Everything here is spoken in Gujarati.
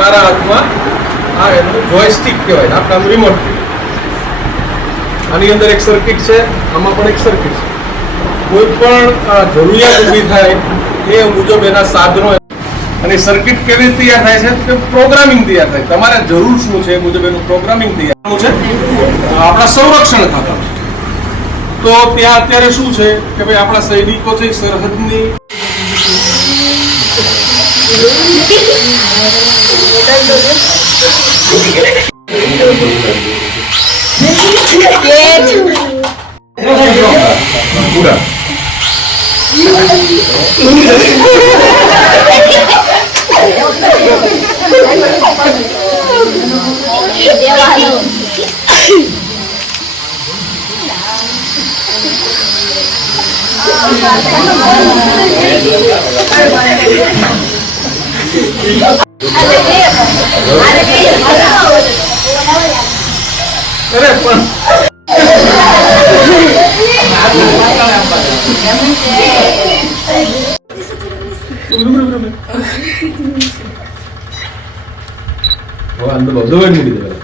મારા હાથમાં આ એનું જોયસ્ટિક કહેવાય, આપણે આમ રિમોટ. આની અંદર એક સર્કિટ છે, આમાં પણ એક સર્કિટ છે. કોઈ પણ જરૂરિયાત ઊભી થાય એ મુજબ એના સાધનો અને સર્કિટ કેવી તૈયાર થાય છે કે પ્રોગ્રામિંગ તૈયાર થાય. તમારે જરૂર શું છે એ મુજબ એનું પ્રોગ્રામિંગ તૈયાર છે. આપણા સંરક્ષણ ખાતા તો ત્યાં અત્યારે શું છે કે ભાઈ આપણા સૈનિકો છે સરહદની પૂરા અરે પણ અંદર બધું જ મૂકી દેવાય.